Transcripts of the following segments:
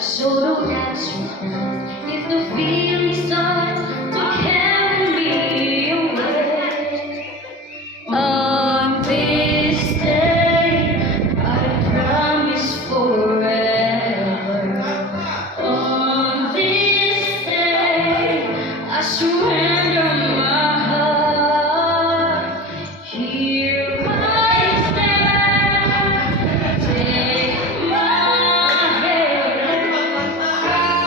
So don't ask yourself if the feeling starts to carry me away. On this day, I promise forever. On this day, I surrender my heart. Here I stand, take my hand,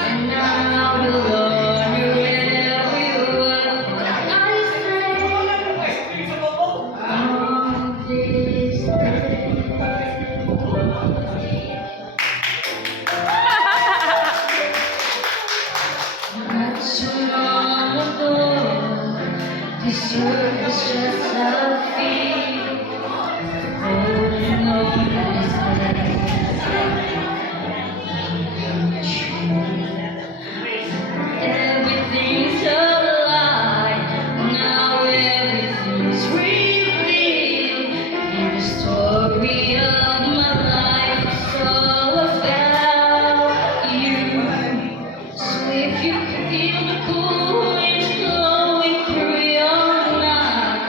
and I will honor every word I say. On this day. Not so long ago, this earth was just a field, holding on this everything's a lie, now everything's revealed. In the story of my life, it's all about you. So if you can feel the cool winds blowing through your night,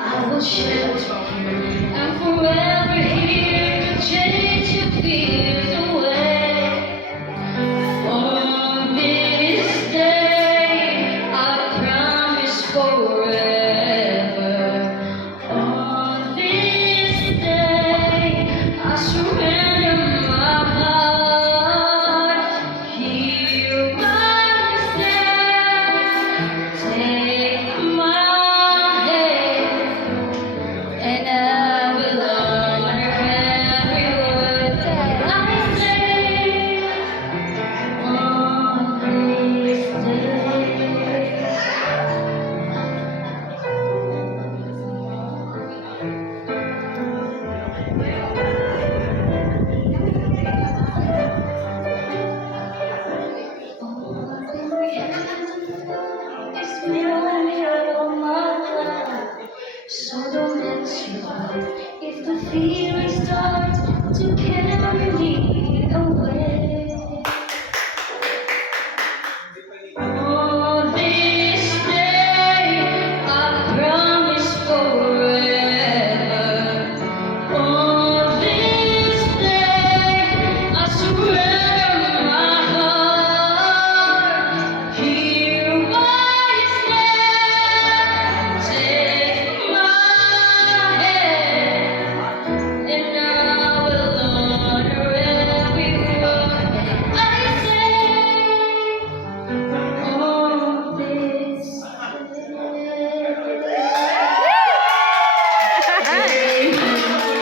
I will shelter you and forever here to change your fears away. On this day, I promise forever. On this day, I surrender my heart. Here I stand, take my hand, and I will honor every word that I say. On this day. It's been only all my life, so don't let you out if the feeling starts to carry